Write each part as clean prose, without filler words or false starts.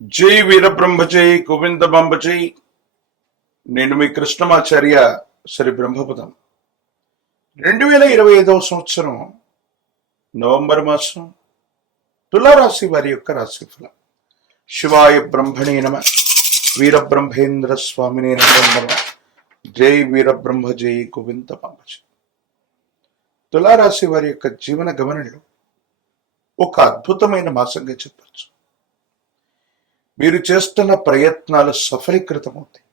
జై వీరబ్రహ్మజై గోవిందబంబజై. నేను మీ కృష్ణమాచార్య శ్రీ బ్రహ్మపదం. 2025వ సంవత్సరం నవంబర్ మాసం తులారాశి వారి యొక్క రాశిఫలం. శివాయ బ్రహ్మణే నమ, వీరబ్రహ్మేంద్ర స్వామినే నమ. జై వీరబ్రహ్మజై గోవిందబంబజై. తులారాశి వారి యొక్క జీవన గమనంలో ఒక అద్భుతమైన మాసంగా చెప్పచ్చు. మీరు చేస్తున్న ప్రయత్నాలు సఫలీకృతమవుతాయి.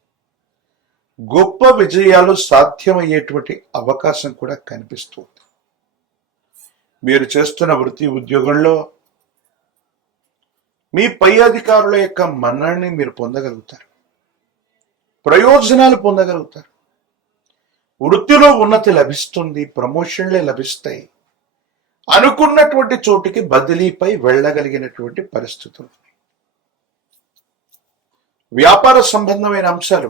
గొప్ప విజయాలు సాధ్యమయ్యేటువంటి అవకాశం కూడా కనిపిస్తుంది. మీరు చేస్తున్న వృత్తి ఉద్యోగంలో మీ పై అధికారుల యొక్క మన్ననని మీరు పొందగలుగుతారు, ప్రయోజనాలు పొందగలుగుతారు. వృత్తిలో ఉన్నతి లభిస్తుంది, ప్రమోషన్లే లభిస్తాయి. అనుకున్నటువంటి చోటికి బదిలీపై వెళ్ళగలిగినటువంటి పరిస్థితులు. వ్యాపార సంబంధమైన అంశాలు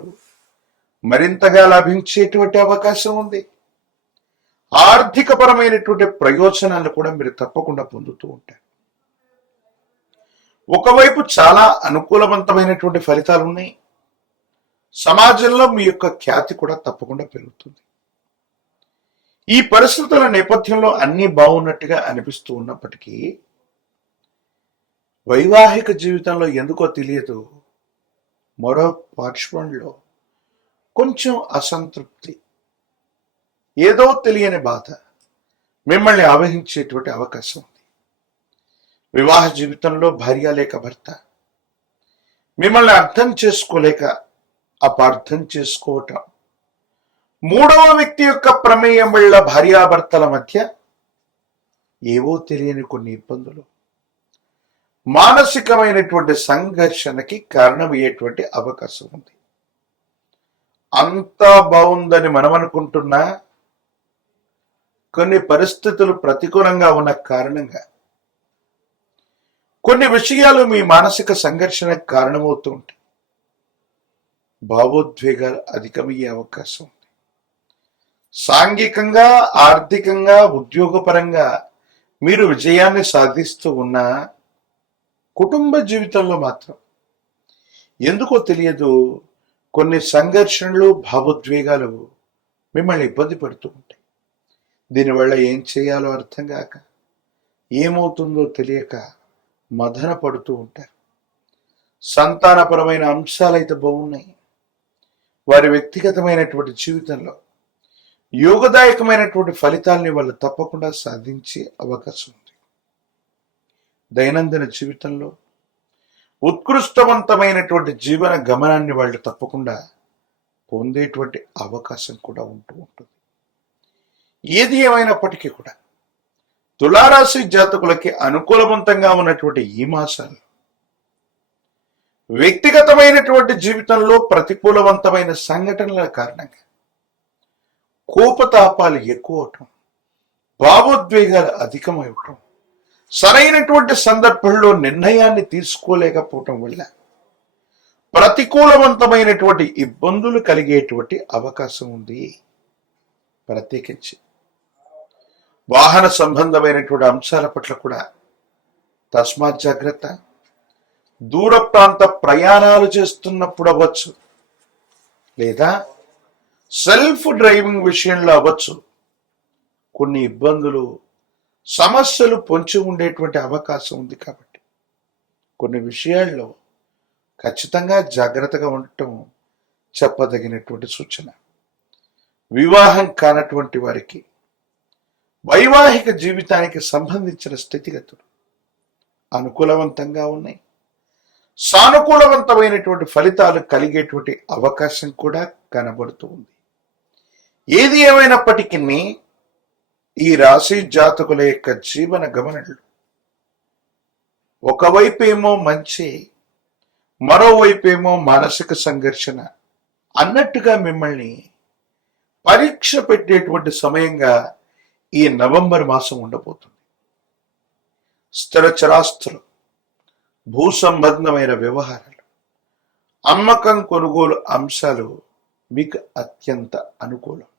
మరింతగా లభించేటువంటి అవకాశం ఉంది. ఆర్థిక పరమైనటువంటి ప్రయోజనాలు కూడా మీరు తప్పకుండా పొందుతూ ఉంటారు. ఒకవైపు చాలా అనుకూలవంతమైనటువంటి ఫలితాలు ఉన్నాయి. సమాజంలో మీ యొక్క ఖ్యాతి కూడా తప్పకుండా పెరుగుతుంది. ఈ పరిస్థితుల నేపథ్యంలో అన్నీ బాగున్నట్టుగా అనిపిస్తూ ఉన్నప్పటికీ వైవాహిక జీవితంలో ఎందుకో తెలియదు, మరో పార్శ్వంలో కొంచెం అసంతృప్తి, ఏదో తెలియని బాధ మిమ్మల్ని ఆవహించేటువంటి అవకాశం ఉంది. వివాహ జీవితంలో భార్య లేక భర్త మిమ్మల్ని అర్థం చేసుకోలేక అపార్థం చేసుకోవటం, మూడవ వ్యక్తి యొక్క ప్రమేయం వల్ల భార్యాభర్తల మధ్య ఏవో తెలియని కొన్ని ఇబ్బందులు, మానసికమైనటువంటి సంఘర్షణకి కారణమయ్యేటువంటి అవకాశం ఉంది. అంతా బాగుందని మనం అనుకుంటున్నా కొన్ని పరిస్థితులు ప్రతికూలంగా ఉన్న కారణంగా కొన్ని విషయాలు మీ మానసిక సంఘర్షణకు కారణమవుతూ ఉంటాయి. భావోద్వేగాలు అధికమయ్యే అవకాశం ఉంది. సాంఘికంగా, ఆర్థికంగా, ఉద్యోగపరంగా మీరు విజయాన్ని సాధిస్తూ ఉన్నా కుటుంబ జీవితంలో మాత్రం ఎందుకో తెలియదు కొన్ని సంఘర్షణలు, భావోద్వేగాలు మిమ్మల్ని ఇబ్బంది పెడుతూ ఉంటాయి. దీనివల్ల ఏం చేయాలో అర్థం కాక, ఏమవుతుందో తెలియక మదన పడుతూ ఉంటారు. సంతానపరమైన అంశాలైతే బాగున్నాయి. వారి వ్యక్తిగతమైనటువంటి జీవితంలో యోగదాయకమైనటువంటి ఫలితాలని వాళ్ళు తప్పకుండా సాధించే అవకాశం ఉంది. దైనందిన జీవితంలో ఉత్కృష్టవంతమైనటువంటి జీవన గమనాన్ని వాళ్ళు తప్పకుండా పొందేటువంటి అవకాశం కూడా ఉంటూ ఉంటుంది. ఏది ఏమైనప్పటికీ కూడా తులారాశి జాతకులకి అనుకూలవంతంగా ఉన్నటువంటి ఈ మాసాలు వ్యక్తిగతమైనటువంటి జీవితంలో ప్రతికూలవంతమైన సంఘటనల కారణంగా కోపతాపాలు ఎక్కువ అవటం, భావోద్వేగాలు అధికమవటం, సరైనటువంటి సందర్భంలో నిర్ణయాన్ని తీసుకోలేకపోవటం వల్ల ప్రతికూలవంతమైనటువంటి ఇబ్బందులు కలిగేటువంటి అవకాశం ఉంది. ప్రత్యేకించి వాహన సంబంధమైనటువంటి అంశాల పట్ల కూడా తస్మాత్ జాగ్రత్త. దూర ప్రాంత ప్రయాణాలు చేస్తున్నప్పుడు అవ్వచ్చు, లేదా సెల్ఫ్ డ్రైవింగ్ విషయంలో అవ్వచ్చు, కొన్ని ఇబ్బందులు, సమస్యలు పొంచి ఉండేటువంటి అవకాశం ఉంది. కాబట్టి కొన్ని విషయాల్లో ఖచ్చితంగా జాగ్రత్తగా ఉండటం చెప్పదగినటువంటి సూచన. వివాహం కానటువంటి వారికి వైవాహిక జీవితానికి సంబంధించిన స్థితిగతులు అనుకూలవంతంగా ఉన్నాయి. సానుకూలవంతమైనటువంటి ఫలితాలు కలిగేటువంటి అవకాశం కూడా కనబడుతూ ఉంది. ఏది ఏమైనప్పటికీ ఈ రాశి జాతకుల యొక్క జీవన గమనాలు ఒకవైపేమో మంచి, మరోవైపేమో మానసిక సంఘర్షణ అన్నట్టుగా మిమ్మల్ని పరీక్ష పెట్టేటువంటి సమయంగా ఈ నవంబర్ మాసం ఉండబోతుంది. స్థిర చరాస్తులు, భూ సంబంధమైన వ్యవహారాలు, అమ్మకం కొనుగోలు అంశాలు మీకు అత్యంత అనుకూలం.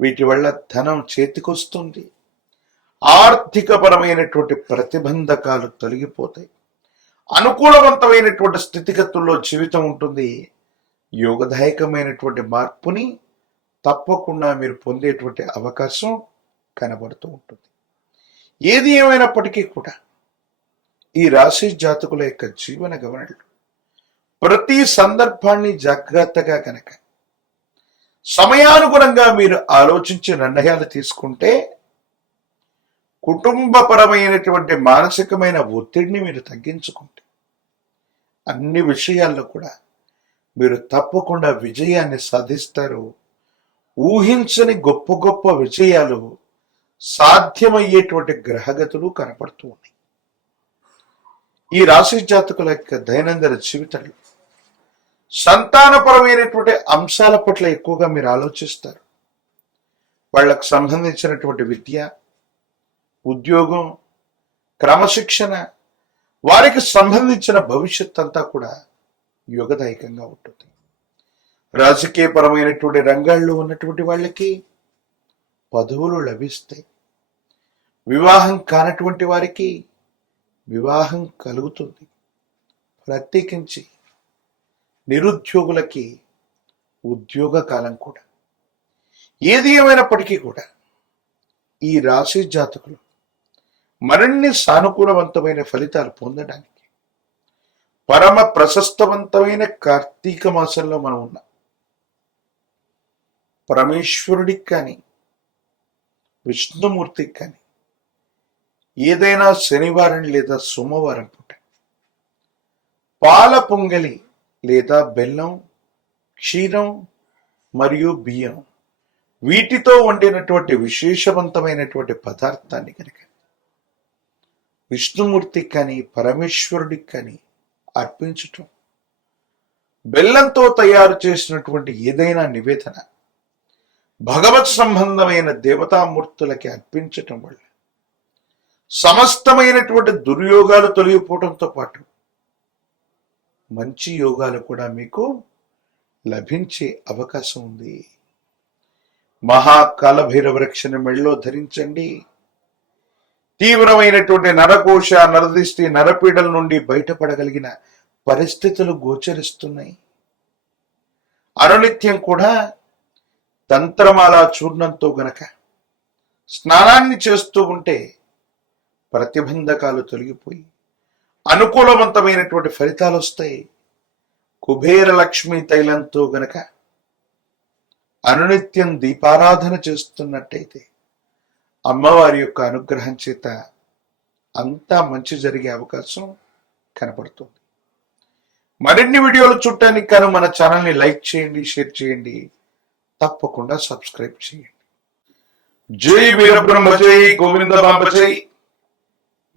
వీటి వల్ల ధనం చేతికొస్తుంది. ఆర్థికపరమైనటువంటి ప్రతిబంధకాలు తొలగిపోతాయి. అనుకూలవంతమైనటువంటి స్థితిగతుల్లో జీవితం ఉంటుంది. యోగదాయకమైనటువంటి మార్పుని తప్పకుండా మీరు పొందేటువంటి అవకాశం కనబడుతూ ఉంటుంది. ఏది ఏమైనప్పటికీ కూడా ఈ రాశి జాతకుల యొక్క జీవన గమనాలు ప్రతి సందర్భాన్ని జాగ్రత్తగా కనుక సమయానుగుణంగా మీరు ఆలోచించి నిర్ణయాలు తీసుకుంటే కుటుంబపరమైనటువంటి మానసికమైన ఒత్తిడిని మీరు తగ్గించుకుంటే అన్ని విషయాల్లో కూడా మీరు తప్పకుండా విజయాన్ని సాధిస్తారు. ఊహించని గొప్ప గొప్ప విజయాలు సాధ్యమయ్యేటువంటి గ్రహగతులు కనపడుతూ ఉన్నాయి. ఈ రాశి జాతకుల యొక్క దైనందిన జీవితంలో సంతానపరమైనటువంటి అంశాల పట్ల ఎక్కువగా మీరు ఆలోచిస్తారు. వాళ్ళకు సంబంధించినటువంటి విద్య, ఉద్యోగం, క్రమశిక్షణ, వారికి సంబంధించిన భవిష్యత్ అంతా కూడా యోగదాయకంగా ఉంటుంది. రాజకీయపరమైనటువంటి రంగాల్లో ఉన్నటువంటి వాళ్ళకి పదవులు లభిస్తాయి. వివాహం కానటువంటి వారికి వివాహం కలుగుతుంది. ప్రత్యేకించి నిరుద్యోగులకి ఉద్యోగ కాలం కూడా. ఏది ఏమైనప్పటికీ కూడా ఈ రాశి జాతకులు మరిన్ని సానుకూలవంతమైన ఫలితాలు పొందడానికి పరమ ప్రశస్తవంతమైన కార్తీక మాసంలో మనం ఉన్నాం. పరమేశ్వరుడికి కానీ విష్ణుమూర్తికి కానీ ఏదైనా శనివారం లేదా సోమవారం పూట పాల పొంగలి లేదా బెల్లం, క్షీరం మరియు బియ్యం వీటితో వండినటువంటి విశేషవంతమైనటువంటి పదార్థాన్ని కనుక విష్ణుమూర్తికి కానీ పరమేశ్వరుడికి కానీ అర్పించటం, బెల్లంతో తయారు చేసినటువంటి ఏదైనా నివేదన భగవత్ సంబంధమైన దేవతామూర్తులకి అర్పించటం వల్ల సమస్తమైనటువంటి దుర్యోగాలు తొలగిపోవడంతో పాటు మంచి యోగాలు కూడా మీకు లభించే అవకాశం ఉంది. మహాకాల భైరవ వృక్షను మెళ్ళలో ధరించండి. తీవ్రమైనటువంటి నరకోశ, నరదిష్టి, నరపీడల నుండి బయటపడగలిగిన పరిస్థితులు గోచరిస్తున్నాయి. అనునిత్యం కూడా తంత్రమాల చూర్ణంతో గనక స్నానాన్ని చేస్తూ ఉంటే ప్రతిబంధకాలు తొలగిపోయి అనుకూలవంతమైనటువంటి ఫలితాలు వస్తాయి. కుబేర లక్ష్మీ తైలంతో గనక అనునిత్యం దీపారాధన చేస్తున్నట్టయితే అమ్మవారి యొక్క అనుగ్రహం చేత అంతా మంచి జరిగే అవకాశం కనపడుతుంది. మరిన్ని వీడియోలు చూడటానికి గాను మన ఛానల్ని లైక్ చేయండి, షేర్ చేయండి, తప్పకుండా సబ్స్క్రైబ్ చేయండి. జై వీరబ్రహ్మ జై, గోవింద బాంబ జై.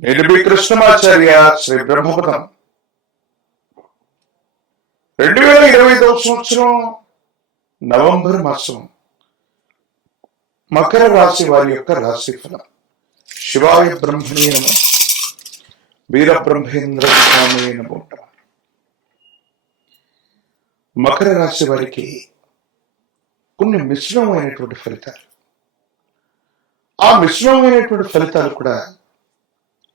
నేను మీ కృష్ణమాచార్య, శ్రీ బ్రహ్మపదం. 2025వ సంవత్సరం నవంబర్ మాసం మకర రాశి వారి యొక్క రాశి ఫలం. శివాయ బ్రహ్మణే నమః, వీరబ్రహ్మేంద్ర స్వామి నమో నమః. మకర రాశి వారికి కొన్ని మిశ్రమమైనటువంటి ఫలితాలు. ఆ మిశ్రమమైనటువంటి ఫలితాలు కూడా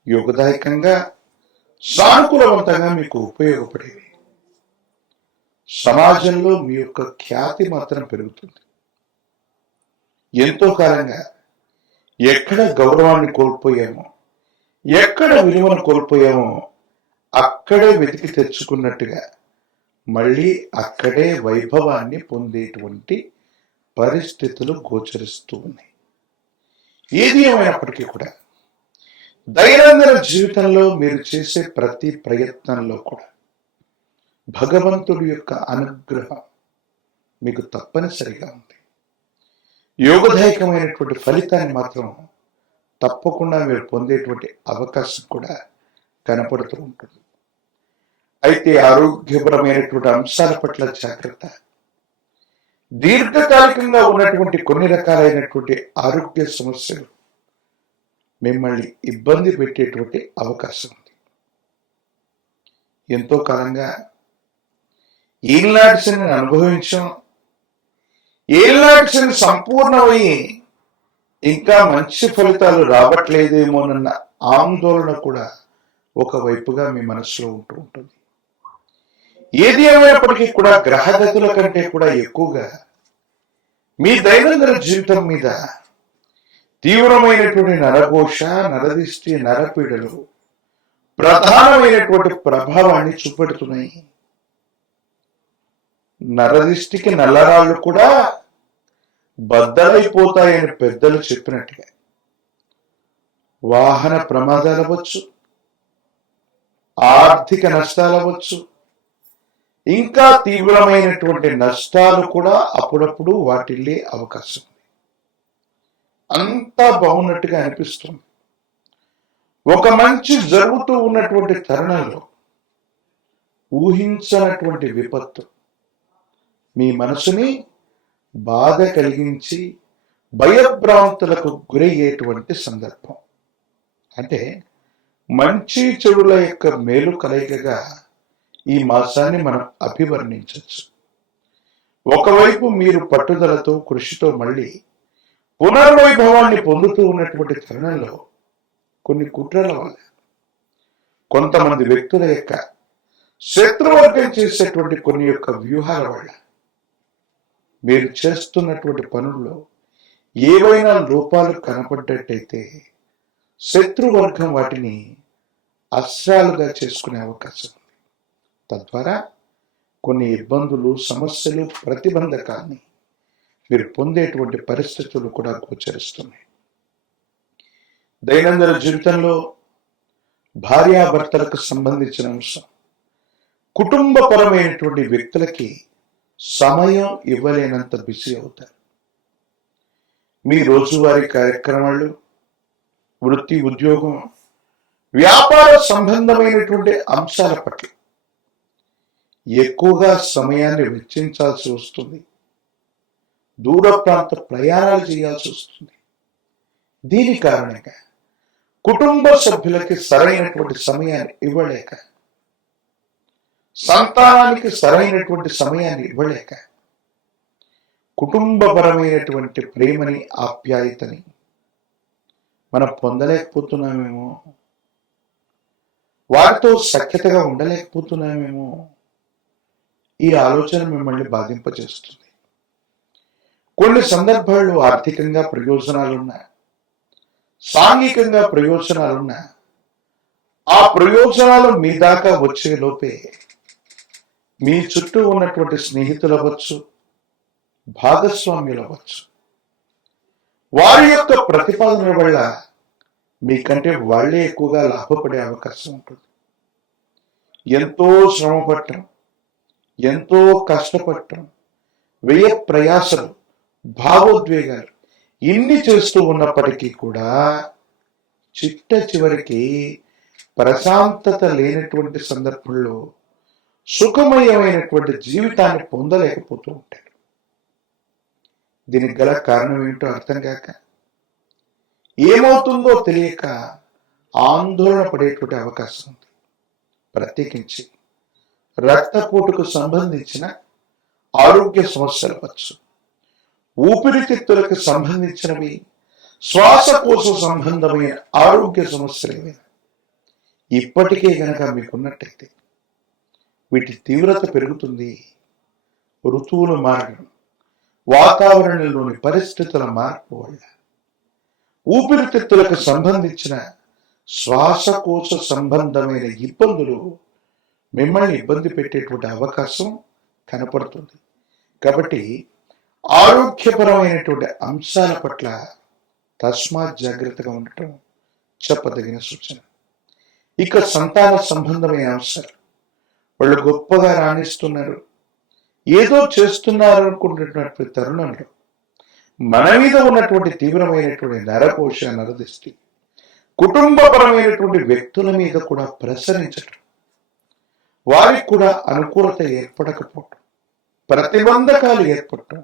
యోగదాయకంగా, సానుకూలవంతంగా మీకు ఉపయోగపడేవి. సమాజంలో మీ యొక్క ఖ్యాతి మాత్రం పెరుగుతుంది. ఎంతో కాలంగా ఎక్కడ గౌరవాన్ని కోల్పోయామో, ఎక్కడ విలువను కోల్పోయామో అక్కడే వెతికి తెచ్చుకున్నట్టుగా మళ్ళీ అక్కడే వైభవాన్ని పొందేటువంటి పరిస్థితులు గోచరిస్తూ ఉన్నాయి. ఏది ఏమైనప్పటికీ కూడా దైనందిన జీవితంలో మీరు చేసే ప్రతి ప్రయత్నంలో కూడా భగవంతుడి యొక్క అనుగ్రహం మీకు తప్పనిసరిగా ఉంది. యోగదాయకమైనటువంటి ఫలితాన్ని మాత్రం తప్పకుండా మీరు పొందేటువంటి అవకాశం కూడా కనపడుతూ ఉంటుంది. అయితే ఆరోగ్యపరమైనటువంటి అంశాల పట్ల జాగ్రత్త. దీర్ఘకాలికంగా ఉన్నటువంటి కొన్ని రకాలైనటువంటి ఆరోగ్య సమస్యలు మిమ్మల్ని ఇబ్బంది పెట్టేటువంటి అవకాశం ఉంది. ఎంతో కాలంగా ఏళ్ళనాటి శని అనుభవించాం. ఏళ్ళనాటి శని సంపూర్ణమయ్యి ఇంకా మంచి ఫలితాలు రావట్లేదేమోనన్న ఆందోళన కూడా ఒకవైపుగా మీ మనసులో ఉంటూ ఉంటుంది. ఏది ఏమైనప్పటికీ కూడా గ్రహగతుల కంటే కూడా ఎక్కువగా మీ దైనందిన జీవితం మీద తీవ్రమైనటువంటి నరఘోష, నరదిష్టి, నరపీడలు ప్రధానమైనటువంటి ప్రభావాన్ని చూపెడుతున్నాయి. నరదిష్టికి నల్లరాళ్ళు కూడా బద్దలైపోతాయని పెద్దలు చెప్పినట్టుగా వాహన ప్రమాదాలు అవ్వచ్చు, ఆర్థిక నష్టాలు అవ్వచ్చు, ఇంకా తీవ్రమైనటువంటి నష్టాలు కూడా అప్పుడప్పుడు వాటిల్లే అవకాశం ఉంది. అంతా బాగున్నట్టుగా అనిపిస్తుంది. ఒక మంచి జరుగుతూ ఉన్నటువంటి తరుణంలో ఊహించనటువంటి విపత్తు మీ మనసుని బాధ కలిగించి భయభ్రాంతులకు గురయ్యేటువంటి సందర్భం. అంటే మంచి చెడుల యొక్క మేలు కలయికగా ఈ మాసాన్ని మనం అభివర్ణించవచ్చు. ఒకవైపు మీరు పట్టుదలతో కృషితో మళ్ళీ పునర్వైభవాన్ని పొందుతూ ఉన్నటువంటి తరుణంలో కొన్ని కుట్రల వల్ల, కొంతమంది వ్యక్తుల యొక్క శత్రువర్గం చేసేటువంటి కొన్ని యొక్క వ్యూహాల వల్ల మీరు చేస్తున్నటువంటి పనుల్లో ఏవైనా లోపాలు కనపడ్డట్టయితే శత్రువర్గం వాటిని అస్త్రాలుగా చేసుకునే అవకాశం ఉంది. తద్వారా కొన్ని ఇబ్బందులు, సమస్యలు, ప్రతిబంధకాన్ని మీరు పొందేటువంటి పరిస్థితులు కూడా గోచరిస్తున్నాయి. దైనందిన జీవితంలో భార్యాభర్తలకు సంబంధించిన అంశం, కుటుంబపరమైనటువంటి వ్యక్తులకి సమయం ఇవ్వలేనంత బిజీ అవుతారు. మీ రోజువారీ కార్యక్రమాలు, వృత్తి, ఉద్యోగం, వ్యాపార సంబంధమైనటువంటి అంశాల పట్ల ఎక్కువగా సమయాన్ని వెచ్చించాల్సి వస్తుంది. దూర ప్రాంత ప్రయాణాలు చేయాల్సి వస్తుంది. దీని కారణంగా కుటుంబ సభ్యులకి సరైనటువంటి సమయాన్ని ఇవ్వలేక, సంతానానికి సరైనటువంటి సమయాన్ని ఇవ్వలేక, కుటుంబపరమైనటువంటి ప్రేమని, ఆప్యాయతని మనం పొందలేకపోతున్నామేమో, వారితో సఖ్యతగా ఉండలేకపోతున్నామేమో, ఈ ఆలోచన మిమ్మల్ని బాధింపజేస్తుంది. కొన్ని సందర్భాల్లో ఆర్థికంగా ప్రయోజనాలున్నా, సాంఘికంగా ప్రయోజనాలున్నా, ఆ ప్రయోజనాలు మీ దాకా వచ్చే లోపే మీ చుట్టూ ఉన్నటువంటి స్నేహితులు అవ్వచ్చు, భాగస్వామ్యులు అవ్వచ్చు, వారి యొక్క ప్రతిపాదన వల్ల మీకంటే వాళ్లే ఎక్కువగా లాభపడే అవకాశం ఉంటుంది. ఎంతో శ్రమపడటం, ఎంతో కష్టపడటం, వ్యయ ప్రయాసలు, భావోద్వేగాలు ఇన్ని చేస్తూ ఉన్నప్పటికీ కూడా చిట్ట చివరికి ప్రశాంతత లేనటువంటి సందర్భంలో సుఖమయమైనటువంటి జీవితాన్ని పొందలేకపోతూ ఉంటారు. దీనికి గల కారణం ఏంటో అర్థం కాక, ఏమవుతుందో తెలియక ఆందోళన పడేటువంటి అవకాశం ఉంది. ప్రత్యేకించి రక్తపోటుకు సంబంధించిన ఆరోగ్య సమస్యలు అవ్వచ్చు, ఊపిరితిత్తులకు సంబంధించినవి, శ్వాసకోశ సంబంధమైన ఆరోగ్య సమస్యలు ఏవైనా ఇప్పటికే గనక మీకున్నట్టయితే వీటి తీవ్రత పెరుగుతుంది. ఋతువులు మారడం, వాతావరణంలోని పరిస్థితుల మార్పు వల్ల ఊపిరితిత్తులకు సంబంధించిన శ్వాసకోశ సంబంధమైన ఇబ్బందులు మిమ్మల్ని ఇబ్బంది పెట్టేటువంటి అవకాశం కనపడుతుంది. కాబట్టి ఆరోగ్యపరమైనటువంటి అంశాల పట్ల తస్మాత్ జాగ్రత్తగా ఉండటం చెప్పదగిన సూచన. ఇక సంతాన సంబంధమైన అంశాలు, వాళ్ళు గొప్పగా రాణిస్తున్నారు, ఏదో చేస్తున్నారు అనుకుంటున్నటువంటి తరుణంలో మన మీద ఉన్నటువంటి తీవ్రమైనటువంటి నరకోశ, నరదిష్టి కుటుంబపరమైనటువంటి వ్యక్తుల మీద కూడా ప్రసరించటం, వారికి కూడా అనుకూలత ఏర్పడకపోవటం, ప్రతిబంధకాలు ఏర్పడటం,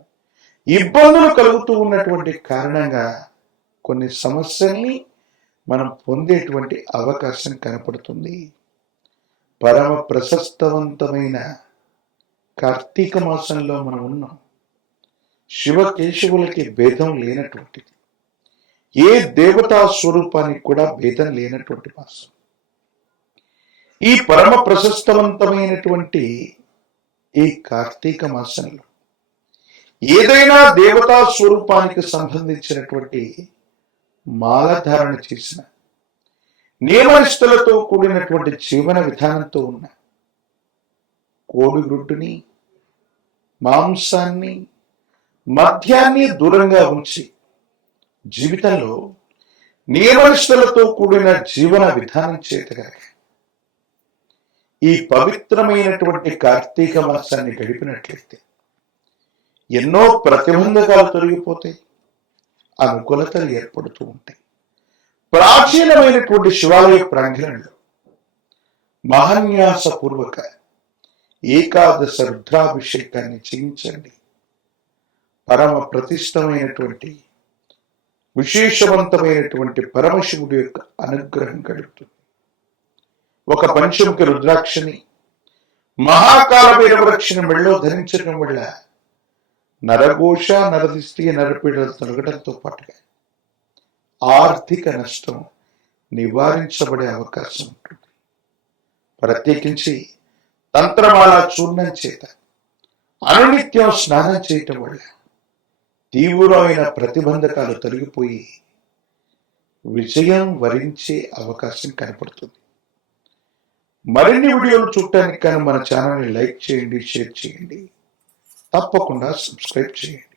ఇబ్బందులు కలుగుతూ ఉన్నటువంటి కారణంగా కొన్ని సమస్యల్ని మనం పొందేటువంటి అవకాశం కనపడుతుంది. పరమ ప్రశస్తవంతమైన కార్తీక మాసంలో మనం ఉన్నాం. శివకేశవులకి భేదం లేనటువంటిది, ఏ దేవతా స్వరూపానికి కూడా భేదం లేనటువంటి మాసం. ఈ పరమ ప్రశస్తవంతమైనటువంటి ఈ కార్తీక మాసంలో ఏదైనా దేవతా స్వరూపానికి సంబంధించినటువంటి మాలధారణ చేసిన నియమనిష్టలతో కూడినటువంటి జీవన విధానంతో ఉన్న కోడిగుడ్డుని, మాంసాన్ని, మద్యాన్ని దూరంగా ఉంచి జీవితంలో నియమనిష్టలతో కూడిన జీవన విధానం చేతగా ఈ పవిత్రమైనటువంటి కార్తీక మాసాన్ని గడిపినట్లయితే ఎన్నో ప్రతిబంధకాలు తొలగిపోతాయి, అనుకూలతలు ఏర్పడుతూ ఉంటాయి. ప్రాచీనమైనటువంటి శివాలయ ప్రాంగణంలో మహాన్యాసపూర్వక ఏకాదశ రుద్రాభిషేకాన్ని చేయించండి. పరమ ప్రతిష్టమైనటువంటి విశేషవంతమైనటువంటి పరమశివుడి యొక్క అనుగ్రహం కలుగుతుంది. ఒక పంచముఖ రుద్రాక్షని, మహాకాల భైరవరక్షని మెళ్ళో ధరించడం వల్ల నరఘోష, నరదిష్టి, నరపీడలు తొలగడంతో పాటుగా ఆర్థిక నష్టం నివారించబడే అవకాశం ఉంటుంది. ప్రత్యేకించి తంత్రమాల చూర్ణం చేత అనునిత్యం స్నానం చేయటం వల్ల తీవ్రమైన ప్రతిబంధకాలు తొలగిపోయి విజయం వరించే అవకాశం కనపడుతుంది. మరిన్ని వీడియోలు చూడటానికి కానీ మన ఛానల్ని లైక్ చేయండి, షేర్ చేయండి, తప్పకుండా సబ్స్క్రైబ్ చేయండి.